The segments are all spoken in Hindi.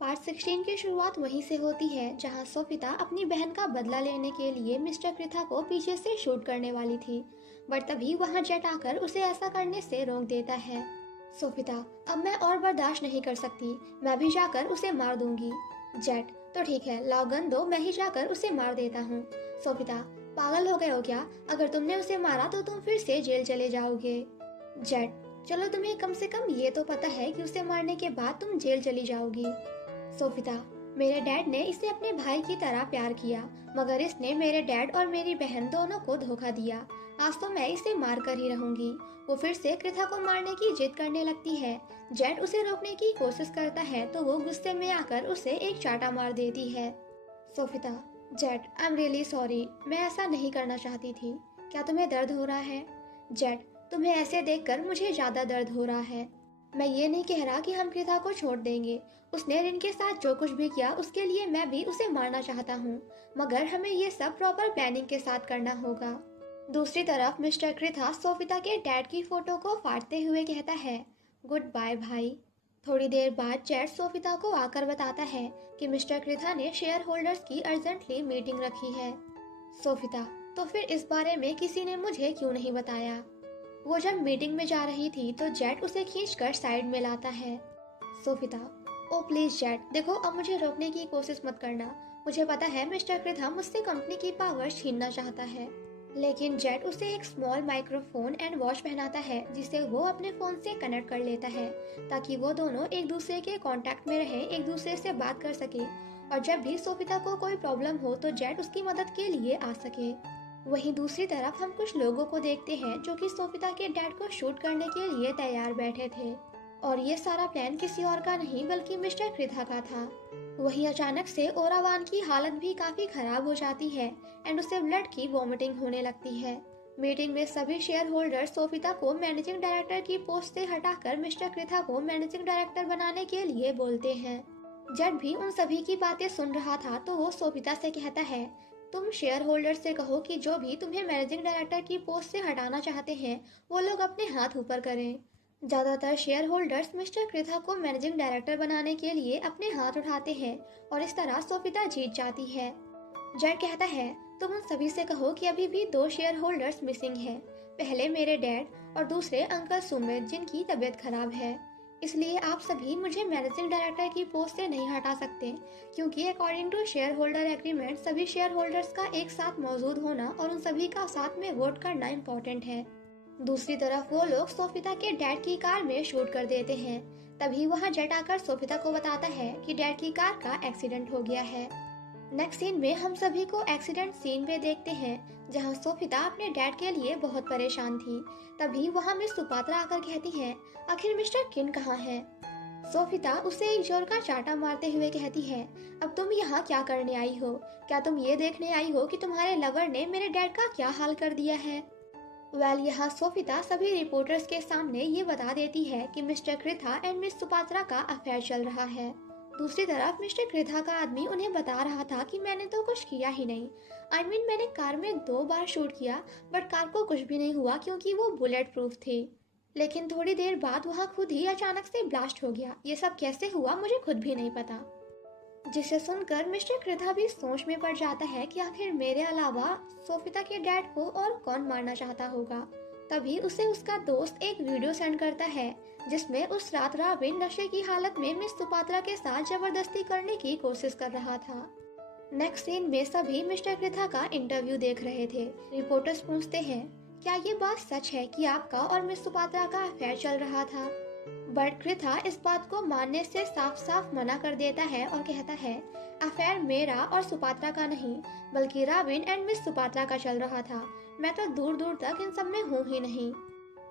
पार्ट 16 की शुरुआत वहीं से होती है जहां सोफिता अपनी बहन का बदला लेने के लिए मिस्टर कृथा को पीछे से शूट करने वाली थी, बट तभी वहां जेट आकर उसे ऐसा करने से रोक देता है। सोफिता, अब मैं और बर्दाश्त नहीं कर सकती, मैं भी जाकर उसे मार दूंगी। जेट, तो ठीक है, लाओ गन दो, मैं ही जाकर उसे मार देता हूँ। सोफिता, पागल हो गए हो क्या? अगर तुमने उसे मारा तो तुम फिर से जेल चले जाओगे। जेट, चलो तुम्हें कम से कम ये तो पता है कि उसे मारने के बाद तुम जेल चली जाओगी। सोफिता, मेरे डैड ने इसे अपने भाई की तरह प्यार किया, मगर इसने मेरे डैड और मेरी बहन दोनों को धोखा दिया। आज तो मैं इसे मार कर ही रहूंगी। वो फिर से कृथा को मारने की जिद करने लगती है। जेट उसे रोकने की कोशिश करता है तो वो गुस्से में आकर उसे एक चाटा मार देती है। सोफिता, जेट, आई एम रियली सॉरी, मैं ऐसा नहीं करना चाहती थी। क्या तुम्हें दर्द हो रहा है? जेट, तुम्हें ऐसे देखकर मुझे ज्यादा दर्द हो रहा है। मैं ये नहीं कह रहा कि हम कृथा को छोड़ देंगे। उसने रिन के साथ जो कुछ भी किया उसके लिए मैं भी उसे मारना चाहता हूँ, मगर हमें ये सब प्रॉपर प्लानिंग के साथ करना होगा। दूसरी तरफ मिस्टर कृथा सोफिता के डैड की फोटो को फाड़ते हुए कहता है, गुड बाय भाई। थोड़ी देर बाद जेट सोफिता को आकर बताता है कि मिस्टर कृथा ने शेयर होल्डर्स की अर्जेंटली मीटिंग रखी है। सोफिता, तो फिर इस बारे में किसी ने मुझे क्यों नहीं बताया? वो जब मीटिंग में जा रही थी तो जेट उसे खींचकर साइड में लाता है। सोफिता, ओ प्लीज जेट, देखो अब मुझे रोकने की कोशिश मत करना। मुझे पता है मिस्टर कृथा मुझसे कंपनी की पावर छीनना चाहता है, लेकिन जेट उसे एक स्मॉल माइक्रोफोन एंड वॉच पहनाता है जिसे वो अपने फोन से कनेक्ट कर लेता है, ताकि वो दोनों एक दूसरे के कांटेक्ट में रहे, एक दूसरे से बात कर सके, और जब भी सोफिता को कोई प्रॉब्लम हो तो जेट उसकी मदद के लिए आ सके। वहीं दूसरी तरफ हम कुछ लोगों को देखते हैं जो कि सोफिता के डैड को शूट करने के लिए तैयार बैठे थे, और ये सारा प्लान किसी और का नहीं बल्कि मिस्टर कृथा का था। वहीं अचानक से ओरावान की हालत भी काफी खराब हो जाती है एंड उसे ब्लड की वॉमिटिंग होने लगती है। मीटिंग में सभी शेयर होल्डर सोफिता को मैनेजिंग डायरेक्टर की पोस्ट से हटाकर मिस्टर कृथा को मैनेजिंग डायरेक्टर बनाने के लिए बोलते हैं। जट भी उन सभी की बातें सुन रहा था तो वो सोफिता से कहता है, तुम शेयर होल्डर से कहो कि जो भी तुम्हें मैनेजिंग डायरेक्टर की पोस्ट से हटाना चाहते हैं वो लोग अपने हाथ ऊपर करें। ज्यादातर शेयर होल्डर्स मिस्टर कृथा को मैनेजिंग डायरेक्टर बनाने के लिए अपने हाथ उठाते हैं और इस तरह सोफिता जीत जाती है। जेट कहता है, तुम उन सभी से कहो कि अभी भी दो शेयर होल्डर्स मिसिंग हैं। पहले मेरे डैड और दूसरे अंकल सुमित जिनकी तबीयत खराब है। इसलिए आप सभी मुझे मैनेजिंग डायरेक्टर की पोस्ट से नहीं हटा सकते, क्योंकि according to shareholder agreement सभी शेयर होल्डर्स का एक साथ मौजूद होना और उन सभी का साथ में वोट करना इम्पोर्टेंट है। दूसरी तरफ वो लोग सोफिता के डैड की कार में शूट कर देते हैं। तभी वहाँ जेट आकर सोफिता को बताता है कि डैड की कार का एक्सीडेंट हो गया है। नेक्स्ट सीन में हम सभी को एक्सीडेंट सीन पे देखते हैं जहां सोफिता अपने डैड के लिए बहुत परेशान थी। तभी वहां मिस सुपात्रा आकर कहती है, आखिर मिस्टर किन कहाँ है? सोफिता उसे एक जोर का चाटा मारते हुए कहती है, अब तुम यहाँ क्या करने आई हो? क्या तुम ये देखने आई हो कि तुम्हारे लवर ने मेरे डैड का क्या हाल कर दिया है? यहाँ सोफिता सभी रिपोर्टर्स के सामने ये बता देती है कि मिस्टर कृथा एंड मिस सुपात्रा का अफेयर चल रहा है। दूसरी तरफ मिस्टर कृथा का आदमी उन्हें बता रहा था कि मैंने तो कुछ किया ही नहीं। मैंने कार में 2 बार शूट किया, बट कार को कुछ भी नहीं हुआ क्योंकि वो बुलेट प्रूफ थी। लेकिन थोड़ी देर बाद वहाँ खुद ही अचानक से ब्लास्ट हो गया। ये सब कैसे हुआ मुझे खुद भी नहीं पता। जिसे सुनकर मिस्टर कृथा भी सोच में पड़ जाता है कि आखिर मेरे अलावा सोफिता के डैड को और कौन मारना चाहता होगा। तभी उसे उसका दोस्त एक वीडियो सेंड करता है जिसमें उस रात राविन नशे की हालत में मिस सुपात्रा के साथ जबरदस्ती करने की कोशिश कर रहा था। नेक्स्ट सीन में सभी मिस्टर कृथा का इंटरव्यू देख रहे थे। रिपोर्टर्स पूछते हैं, क्या ये बात सच है कि आपका और मिस सुपात्रा का अफेयर चल रहा था? बट कृथा इस बात को मानने से साफ साफ मना कर देता है और कहता है, अफेयर मेरा और सुपात्रा का नहीं बल्कि राविन एंड मिस सुपात्रा का चल रहा था। मैं तो दूर दूर तक इन सब में हूँ ही नहीं।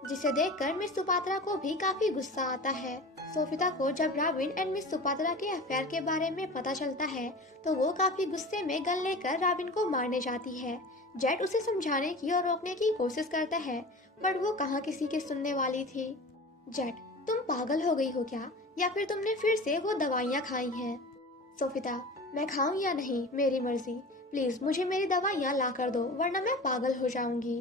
जिसे देखकर मिस सुपात्रा को भी काफी गुस्सा आता है। सोफिता को जब राविन एंड मिस सुपात्रा के अफेयर के बारे में पता चलता है तो वो काफी गुस्से में गन लेकर राविन को मारने जाती है। जेट उसे समझाने की और रोकने की कोशिश करता है, बट वो कहाँ किसी की सुनने वाली थी। जेट, तुम पागल हो गई हो क्या, या फिर तुमने फिर से वो दवाइयाँ खाई हैं? सोफिता, मैं खाऊं या नहीं मेरी मर्जी, प्लीज मुझे मेरी दवाइयाँ ला कर दो वरना मैं पागल हो जाऊंगी।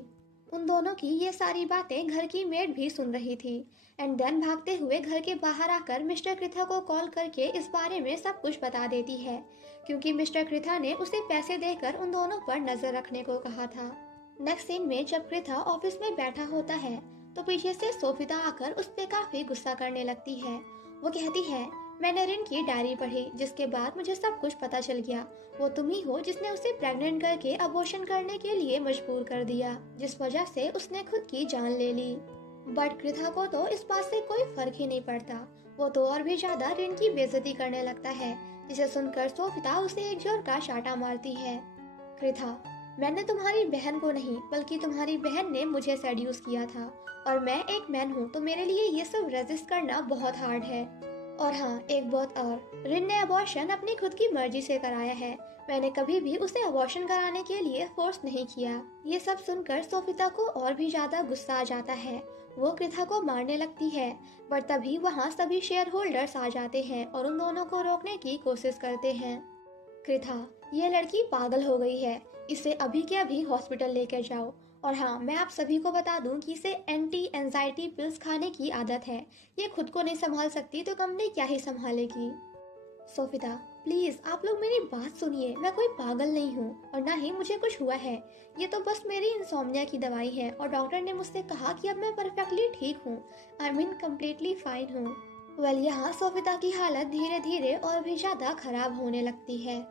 उन दोनों की ये सारी बातें घर की मेड भी सुन रही थी। एंड देन भागते हुए घर के बाहर आकर मिस्टर कृथा को कॉल करके इस बारे में सब कुछ बता देती है, क्योंकि मिस्टर कृथा ने उसे पैसे देकर उन दोनों पर नजर रखने को कहा था। नेक्स्ट सीन में जब कृथा ऑफिस में बैठा होता है तो पीछे से सोफिता आकर उस पर काफी गुस्सा करने लगती है। वो कहती है, मैंने रिन की डायरी पढ़ी जिसके बाद मुझे सब कुछ पता चल गया। वो तुम ही हो जिसने उसे प्रेग्नेंट करके अबॉर्शन करने के लिए मजबूर कर दिया, जिस वजह से उसने खुद की जान ले ली। बट कृथा को तो इस बात से कोई फर्क ही नहीं पड़ता। वो तो और भी ज्यादा रिन की बेइज्जती करने लगता है, जिसे सुनकर सोफिता उसे एक जोर का शाटा मारती है। कृथा, मैंने तुम्हारी बहन को नहीं बल्कि तुम्हारी बहन ने मुझे सेड्यूस किया था, और मैं एक मैन हूँ तो मेरे लिए ये सब रेजिस्ट करना बहुत हार्ड है। और हाँ, एक बात और, रिन ने अबॉर्शन अपनी खुद की मर्जी से कराया है। मैंने कभी भी उसे अबॉर्शन कराने के लिए फोर्स नहीं किया। ये सब सुनकर सोफिता को और भी ज्यादा गुस्सा आ जाता है। वो कृथा को मारने लगती है, पर तभी वहाँ सभी शेयर होल्डर्स आ जाते हैं और उन दोनों को रोकने की कोशिश करते हैं। कृथा, ये लड़की पागल हो गई है, इसे अभी के अभी हॉस्पिटल लेकर जाओ। और हाँ, मैं आप सभी को बता दूं कि इसे एंटी एंजाइटी पिल्स खाने की आदत है। ये खुद को नहीं संभाल सकती तो कंपनी क्या ही संभालेगी। सोफिता, प्लीज आप लोग मेरी बात सुनिए, मैं कोई पागल नहीं हूँ और ना ही मुझे कुछ हुआ है। ये तो बस मेरी इंसोम्निया की दवाई है और डॉक्टर ने मुझसे कहा कि अब मैं परफेक्टली ठीक हूँ। आई मीन कम्प्लीटली फाइन हूँ। वेल, यहाँ सोफिता की हालत धीरे धीरे और भी ज्यादा खराब होने लगती है,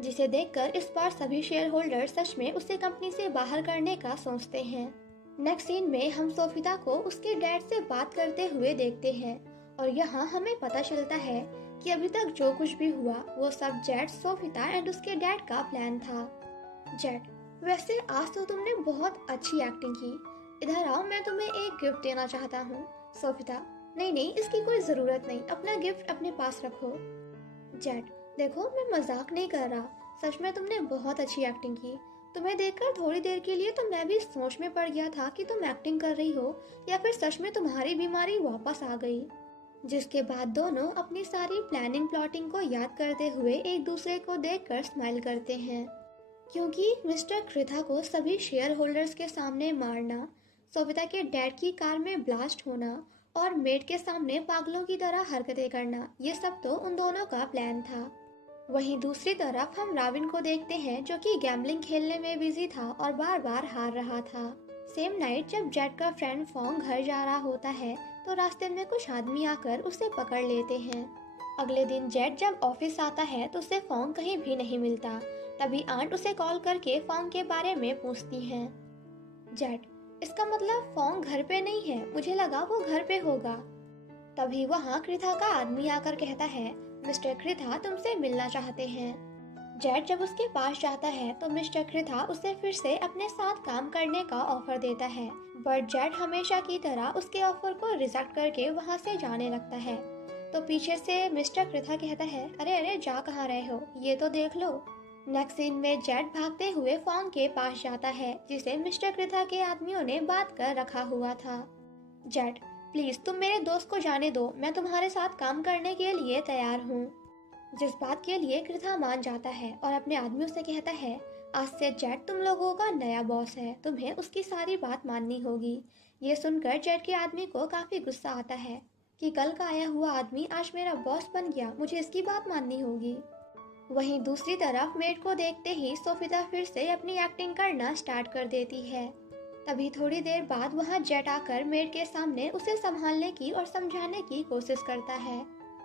जिसे देखकर इस बार सभी शेयर होल्डर सच में उसे कंपनी से बाहर करने का सोचते हैं। नेक्स्ट सीन में हम सोफिता को उसके डैड से बात करते हुए देखते हैं और यहाँ हमें पता चलता है कि अभी तक जो कुछ भी हुआ वो सब जेट, सोफिता एंड उसके डैड का प्लान था। जेट, वैसे आज तो तुमने बहुत अच्छी एक्टिंग की। इधर आओ, मैं तुम्हें एक गिफ्ट देना चाहता हूँ। सोफिता, नहीं नहीं, इसकी कोई जरूरत नहीं, अपना गिफ्ट अपने पास रखो। जेट, देखो मैं मजाक नहीं कर रहा, सच में तुमने बहुत अच्छी एक्टिंग की। तुम्हें देखकर थोड़ी देर के लिए तो मैं भी सोच में पड़ गया था कि तुम एक्टिंग कर रही हो या फिर सच में तुम्हारी बीमारी वापस आ गई। जिसके बाद दोनों अपनी सारी प्लानिंग प्लॉटिंग को याद करते हुए एक दूसरे को देखकर स्माइल करते हैं, क्योंकि मिस्टर कृथा को सभी शेयर होल्डर्स के सामने मारना, सोफिता के डैड की कार में ब्लास्ट होना और मेड के सामने पागलों की तरह हरकतें करना, ये सब तो उन दोनों का प्लान था। वहीं दूसरी तरफ हम राविन को देखते हैं जो कि गैम्बलिंग खेलने में बिजी था और बार बार हार रहा था। सेम नाइट जब जेट का फ्रेंड फोंग घर जा रहा होता है तो रास्ते में कुछ आदमी आकर उसे पकड़ लेते हैं। अगले दिन जेट जब ऑफिस आता है तो उसे फोंग कहीं भी नहीं मिलता। तभी आंट उसे कॉल करके फोंग के बारे में पूछती हैं। जेट, इसका मतलब फोंग घर पे नहीं है, मुझे लगा वो घर पे होगा। तभी वहाँ कृथा का आदमी आकर कहता है, मिस्टर कृथा तुमसे मिलना चाहते हैं। जेट जब उसके पास जाता है तो मिस्टर कृथा उसे फिर से अपने साथ काम करने का ऑफर देता है, बट जेट हमेशा की तरह उसके ऑफर को रिजेक्ट करके वहाँ से जाने लगता है। तो पीछे से मिस्टर कृथा कहता है, अरे अरे जा कहाँ रहे हो, ये तो देख लो। नेक्स्ट सीन में जेट भागते हुए फोंग के पास जाता है जिसे मिस्टर कृथा के आदमियों ने बांध कर रखा हुआ था। जेट, प्लीज तुम मेरे दोस्त को जाने दो, मैं तुम्हारे साथ काम करने के लिए तैयार हूँ। जिस बात के लिए कृथा मान जाता है और अपने आदमियों से कहता है, आज से जेट तुम लोगों का नया बॉस है, तुम्हें उसकी सारी बात माननी होगी। ये सुनकर जेट के आदमी को काफी गुस्सा आता है कि कल का आया हुआ आदमी आज मेरा बॉस बन गया, मुझे इसकी बात माननी होगी। वहीं दूसरी तरफ मेड को देखते ही सोफिता फिर से अपनी एक्टिंग करना स्टार्ट कर देती है। तभी थोड़ी देर बाद वहाँ जेट आकर मेड के सामने उसे संभालने की और समझाने की कोशिश करता है।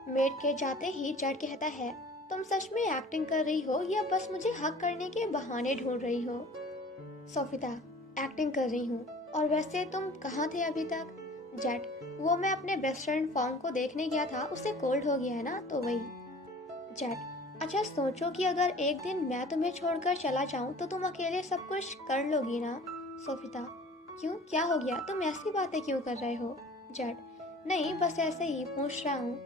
मेड के जाते ही जेट कहता है, तुम सच में एक्टिंग कर रही हो या बस मुझे हक करने के बहाने ढूंढ रही हो? सोफिता, एक्टिंग कर रही हूँ। और वैसे तुम कहाँ थे अभी तक? जेट, वो मैं अपने बेस्ट फ्रेंड फॉन्ग को देखने गया था, उसे कोल्ड हो गया है ना, तो वही। जेट, अच्छा सोचो कि अगर एक दिन मैं तुम्हें छोड़कर चला जाऊं तो तुम अकेले सब कुछ कर लोगी ना? सोफिता, क्यों, क्या हो गया, तुम ऐसी बातें क्यों कर रहे हो? जेट, नहीं बस ऐसे ही पूछ रहा हूँ,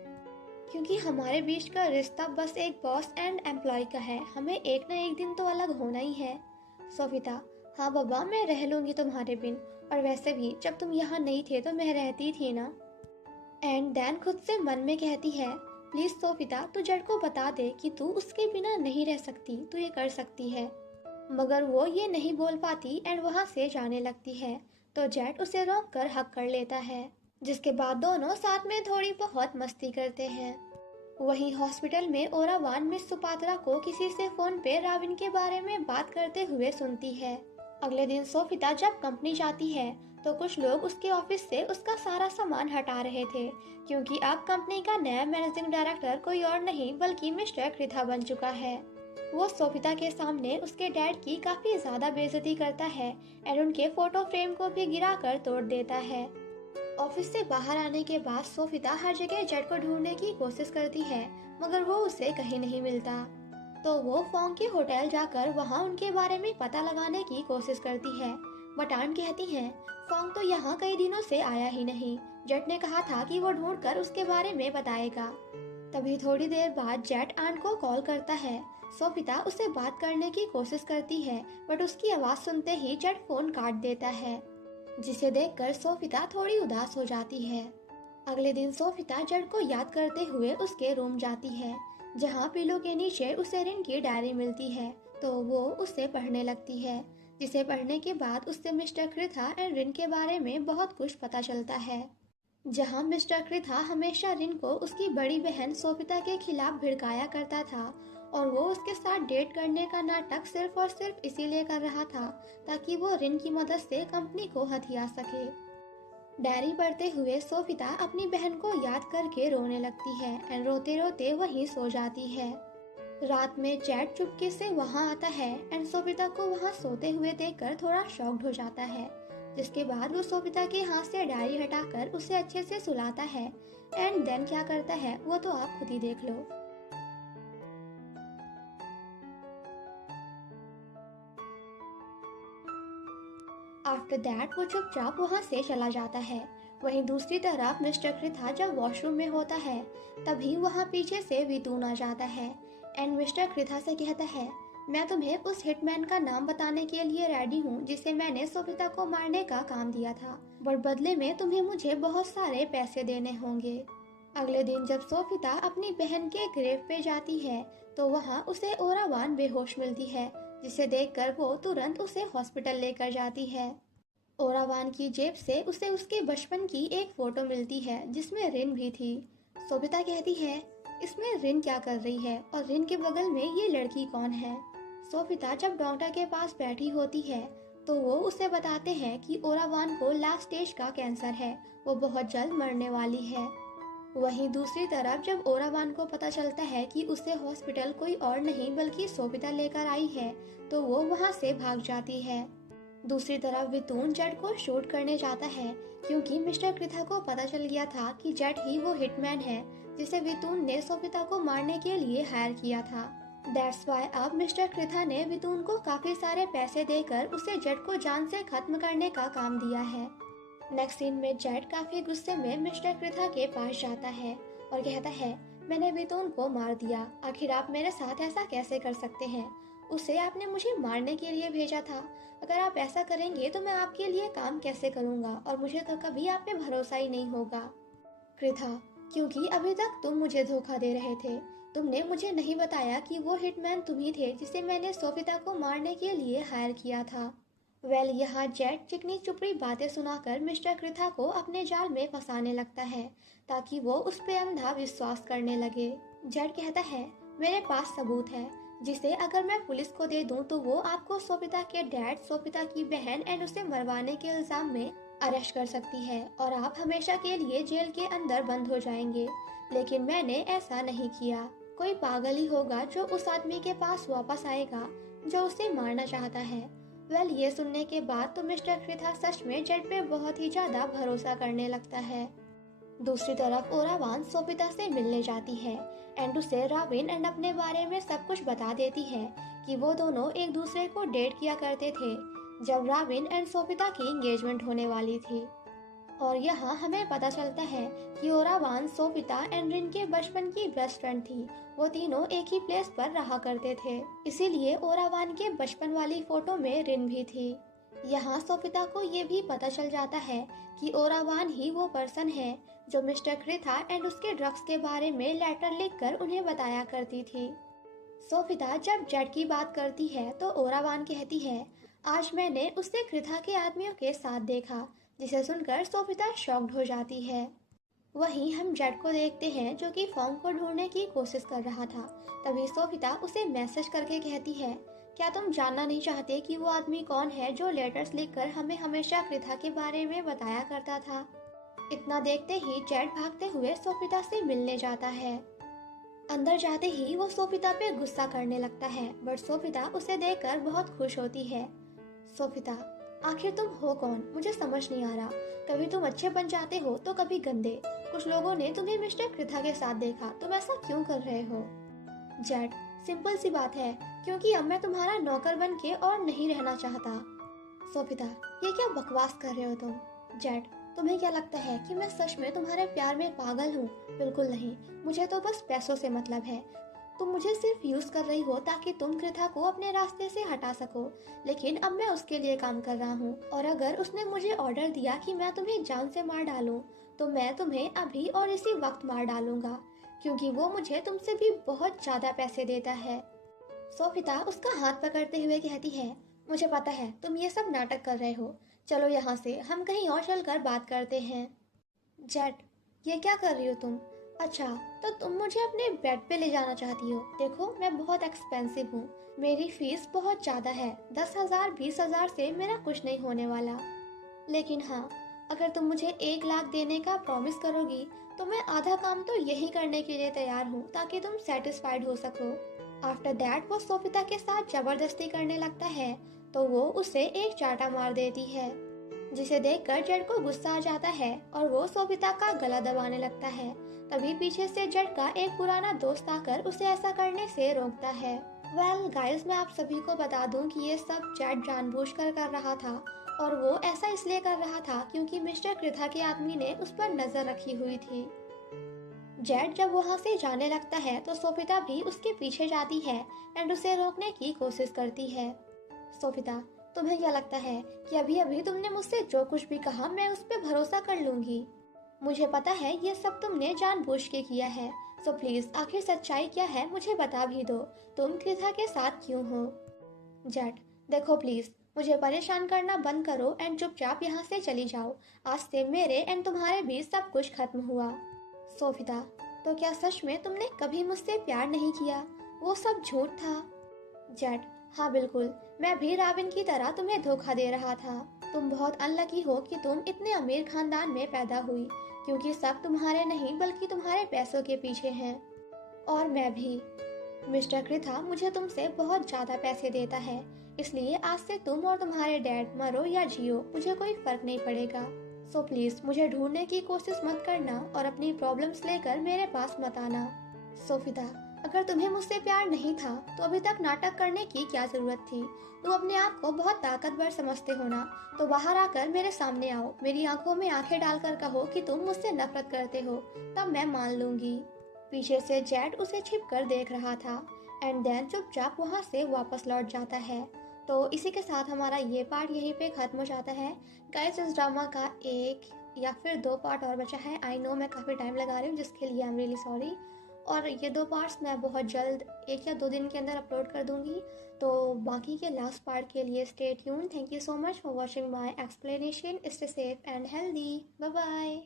क्योंकि हमारे बीच का रिश्ता बस एक बॉस एंड एम्प्लॉय का है, हमें एक न एक दिन तो अलग होना ही है। सोफिता, हाँ बाबा मैं रह लूंगी तुम्हारे बिन, और वैसे भी जब तुम यहाँ नहीं थे तो मैं रहती थी ना। एंड देन खुद से मन में कहती है, प्लीज सोफिता तू जेट को बता दे कि तू उसके बिना नहीं रह सकती, तू ये कर सकती है। मगर वो ये नहीं बोल पाती एंड वहाँ से जाने लगती है। तो जेट उसे रोक कर हक कर लेता है, जिसके बाद दोनों साथ में थोड़ी बहुत मस्ती करते हैं। वहीं हॉस्पिटल में ओरावान मिस सुपात्रा को किसी से फोन पे राविन के बारे में बात करते हुए सुनती है। अगले दिन सोफिता जब कंपनी जाती है तो कुछ लोग उसके ऑफिस से उसका सारा सामान हटा रहे थे, क्योंकि अब कंपनी का नया मैनेजिंग डायरेक्टर कोई और नहीं बल्कि मिस्टर कृथा बन चुका है। वो सोफिता के सामने उसके डैड की काफी ज्यादा बेइज्जती करता है और उनके फोटो फ्रेम को भी गिराकर तोड़ देता है। ऑफिस से बाहर आने के बाद सोफिता हर जगह जेट को ढूंढने की कोशिश करती है, मगर वो उसे कहीं नहीं मिलता। तो वो फोंग के होटल जाकर वहाँ उनके बारे में पता लगाने की कोशिश करती है, बट आन कहती है फोंग तो यहाँ कई दिनों से आया ही नहीं। जेट ने कहा था कि वो ढूंढकर उसके बारे में बताएगा। तभी थोड़ी देर बाद जेट आन को कॉल करता है। सोफिता उसे बात करने की कोशिश करती है, बट उसकी आवाज सुनते ही जेट फोन काट देता है, जिसे देखकर सोफिता थोड़ी उदास हो जाती है। अगले दिन सोफिता जेट को याद करते हुए उसके रूम जाती है, जहाँ पिलो के नीचे उसे रिन की डायरी मिलती है। तो वो उसे पढ़ने लगती है, जिसे पढ़ने के बाद उससे मिस्टर कृथा एंड रिन के बारे में बहुत कुछ पता चलता है। जहाँ मिस्टर कृथा हमेशा रिन को उसकी बड़ी बहन सोफिता के खिलाफ भिड़काया करता था, और वो उसके साथ डेट करने का नाटक सिर्फ और सिर्फ इसीलिए कर रहा था ताकि वो रिन की मदद से कंपनी को हथिया सके। डायरी पढ़ते हुए सोफिता अपनी बहन को याद करके रोने लगती है और रोते रोते वहीं सो जाती है। रात में जेट चुपके से वहां आता है एंड सोफिता को वहां सोते हुए देखकर थोड़ा शॉक्ड हो जाता है, जिसके बाद वो सोफिता के हाथ से डायरी हटाकर उसे अच्छे से सुलाता है एंड देन क्या करता है वो तो आप खुद ही देख लो। आफ्टर दैट वो चुपचाप वहां से चला जाता है। वहीं दूसरी तरफ मिस्टर कृथा जब वॉशरूम में होता है, तभी वहां पीछे से वितून आ जाता है एंड मिस्टर कृथा से कहता है, मैं तुम्हें उस हिटमैन का नाम बताने के लिए रेडी हूँ जिसे मैंने सोफिता को मारने का काम दिया था, बट बदले में तुम्हें मुझे बहुत सारे पैसे देने होंगे। अगले दिन जब सोफिता अपनी बहन के ग्रेव पे जाती है तो वहाँ उसे ओरावान बेहोश मिलती है, जिसे देखकर वो तुरंत उसे हॉस्पिटल लेकर जाती है। ओरावान की जेब से उसे उसके बचपन की एक फोटो मिलती है जिसमें रिन भी थी। सोफिता कहती है, इसमें रिन क्या कर रही है और रिन के बगल में ये लड़की कौन है। सोफिता जब डॉक्टर के पास बैठी होती है तो वो उसे बताते हैं कि ओरावान को लास्ट स्टेज का कैंसर है, वो बहुत जल्द मरने वाली है। वहीं दूसरी तरफ जब ओरावान को पता चलता है कि उसे हॉस्पिटल कोई और नहीं बल्कि सोफिता लेकर आई है, तो वो वहां से भाग जाती है। दूसरी तरफ वितून जेट को शूट करने जाता है, क्योंकि मिस्टर कृथा को पता चल गया था कि जेट ही वो हिटमैन है जिसे वितून ने सोफिता को मारने के लिए हायर किया था। दैट्स वाई अब मिस्टर कृथा ने वितून को काफी सारे पैसे देकर उसे जेट को जान से खत्म करने का काम दिया है। नेक्स्ट सीन में जेट काफी गुस्से में मिस्टर कृथा के पास जाता है और कहता है, मैंने वितून को मार दिया, आखिर आप मेरे साथ ऐसा कैसे कर सकते हैं। उसे आपने मुझे मारने के लिए भेजा था, अगर आप ऐसा करेंगे तो मैं आपके लिए काम कैसे करूंगा और मुझे तो कभी आप पे भरोसा ही नहीं होगा। कृथा, क्योंकि अभी तक तुम मुझे धोखा दे रहे थे, तुमने मुझे नहीं बताया कि वो हिटमैन तुम ही थे जिसे मैंने सोफिता को मारने के लिए हायर किया था। यहाँ जेट चिकनी चुपड़ी बातें सुनाकर मिस्टर कृथा को अपने जाल में फंसाने लगता है ताकि वो उस पे अंधा विश्वास करने लगे। जेट कहता है, मेरे पास सबूत है जिसे अगर मैं पुलिस को दे दूं तो वो आपको सोफिता के डैड, सोफिता की बहन एंड उसे मरवाने के इल्जाम में अरेस्ट कर सकती है और आप हमेशा के लिए जेल के अंदर बंद हो जाएंगे। लेकिन मैंने ऐसा नहीं किया। कोई पागल ही होगा जो उस आदमी के पास वापस आएगा जो उसे मारना चाहता है। ये सुनने के बाद तो मिस्टर कृथा सच में जेट पे बहुत ही ज्यादा भरोसा करने लगता है। दूसरी तरफ ओरावान सोफिता से मिलने जाती है एंड उसे राविन एंड अपने बारे में सब कुछ बता देती है कि वो दोनों एक दूसरे को डेट किया करते थे जब राविन एंड सोफिता की एंगेजमेंट होने वाली थी। और यहाँ हमें पता चलता है कि ओरावान सोफिता एंड रिन के बचपन की बेस्ट फ्रेंड थी। वो तीनों एक ही प्लेस पर रहा करते थे, इसीलिए ओरावान के बचपन वाली फोटो में रिन भी थी। यहाँ सोफिता को ये भी पता चल जाता है कि ओरावान ही वो पर्सन है जो मिस्टर कृथा एंड उसके ड्रग्स के बारे में लेटर लिखकर उन्हें बताया करती थी। सोफिता जब जेट की बात करती है तो ओरावान कहती है, आज मैंने उसे कृथा के आदमियों के साथ देखा, जिसे सुनकर सोफिता शॉक्ड हो जाती है। वहीं हम जेड को देखते हैं जो कि फॉर्म को ढूंढने की कोशिश कर रहा था। तभी सोफिता उसे मैसेज करके कहती है, क्या तुम जानना नहीं चाहते कि वो आदमी कौन है जो लेटर्स लिखकर हमें हमेशा कृथा के बारे में बताया करता था। इतना देखते ही जेड भागते हुए सोफिता से मिलने जाता है। अंदर जाते ही वो सोफिता पे गुस्सा करने लगता है, बट सोफिता उसे देखकर बहुत खुश होती है। सोफिता, आखिर तुम हो कौन, मुझे समझ नहीं आ रहा। कभी तुम अच्छे बन जाते हो तो कभी गंदे। कुछ लोगों ने तुम्हें मिस्टर कृथा के साथ देखा, तुम ऐसा क्यों कर रहे हो? जेट, सिंपल सी बात है, क्योंकि अब मैं तुम्हारा नौकर बन के और नहीं रहना चाहता। सोफिता, ये क्या बकवास कर रहे हो तुम? जेट, तुम्हें क्या लगता है कि मैं सच में तुम्हारे प्यार में पागल हूँ? बिल्कुल नहीं, मुझे तो बस पैसों से मतलब है। तुम मुझे सिर्फ यूज कर रही हो ताकि तुम कृथा को अपने रास्ते से हटा सको, लेकिन अब मैं उसके लिए काम कर रहा हूँ। और अगर उसने मुझे ऑर्डर दिया कि मैं तुम्हें जान से मार डालूं, तो मैं तुम्हें अभी और इसी वक्त मार डालूंगा, क्योंकि वो मुझे तुमसे भी बहुत ज्यादा पैसे देता है। सोफिता उसका हाथ पकड़ते हुए कहती है, मुझे पता है तुम ये सब नाटक कर रहे हो। चलो यहाँ से हम कहीं और चलकर बात करते हैं। जेट, ये क्या कर रही हो तुम? अच्छा, तो तुम मुझे अपने बेड पे ले जाना चाहती हो। देखो, मैं बहुत एक्सपेंसिव हूँ, मेरी फीस बहुत ज़्यादा है। 10,000 20,000 से मेरा कुछ नहीं होने वाला। लेकिन हाँ, अगर तुम मुझे 1 लाख देने का प्रॉमिस करोगी, तो मैं आधा काम तो यही करने के लिए तैयार हूँ ताकि तुम सेटिस्फाइड हो सको। आफ्टर दैट वो सोफिता के साथ जबरदस्ती करने लगता है, तो वो उसे एक चाटा मार देती है, जिसे देखकर जेड को गुस्सा आ जाता है और वो सोफिता का गला दबाने लगता है। तभी पीछे से जेड का एक पुराना दोस्त आकर उसे ऐसा करने से रोकता है। वेल गाइस, मैं आप सभी को बता दूं कि ये सब जेड जानबूझकर कर रहा था, और वो ऐसा इसलिए कर रहा था क्योंकि मिस्टर कृथा के आदमी ने उस पर नजर रखी हुई थी। जेड जब वहां से जाने लगता है तो सोफिता भी उसके पीछे जाती है एंड उसे रोकने की कोशिश करती है। सोफिता, तुम्हें क्या लगता है कि अभी अभी तुमने मुझसे जो कुछ भी कहा मैं उस पर भरोसा कर लूंगी? मुझे पता है ये सब तुमने जानबूझ के किया है, सो प्लीज आखिर सच्चाई क्या है मुझे बता भी दो। तुम कृथा के साथ क्यों हो? जेट, देखो प्लीज, मुझे परेशान करना बंद करो एंड चुपचाप यहाँ से चली जाओ। आज से मेरे एंड तुम्हारे बीच सब कुछ खत्म हुआ। सोफिता, तो क्या सच में तुमने कभी मुझसे प्यार नहीं किया? वो सब झूठ था? जेट, हाँ बिल्कुल, मैं भी राविन की तरह तुम्हें धोखा दे रहा था। तुम बहुत अनलकी हो कि तुम इतने अमीर खानदान में पैदा हुई, क्योंकि सब तुम्हारे नहीं बल्कि तुम्हारे पैसों के पीछे हैं। और मैं भी। मिस्टर कृथा मुझे तुमसे बहुत ज्यादा पैसे देता है, इसलिए आज से तुम और तुम्हारे डैड मरो या जियो, मुझे कोई फर्क नहीं पड़ेगा। सो प्लीज मुझे ढूंढने की कोशिश मत करना और अपनी प्रॉब्लम्स लेकर मेरे पास मत आना। सोफिता, अगर तुम्हें मुझसे प्यार नहीं था तो अभी तक नाटक करने की क्या जरूरत थी? तुम अपने आप को बहुत ताकतवर समझते हो ना, तो बाहर आकर मेरे सामने आओ, मेरी आंखों में आंखें डालकर कहो कि तुम मुझसे नफरत करते हो, तब मैं मान लूंगी। पीछे से जेड उसे छिप कर देख रहा था एंड देन चुपचाप वहां से वापस लौट जाता है। तो इसी के साथ हमारा ये पार्ट यहीं पे खत्म हो जाता है। गाइस, इस ड्रामा का एक या फिर 2 पार्ट और बचा है। आई नो मैं काफ़ी टाइम लगा रही हूँ, जिसके लिए आई एम रियली सॉरी। और ये 2 पार्ट्स मैं बहुत जल्द 1 या 2 दिन के अंदर अपलोड कर दूंगी। तो बाकी के लास्ट पार्ट के लिए stay tune. Thank you so much for watching my explanation. Stay safe and healthy. Bye bye.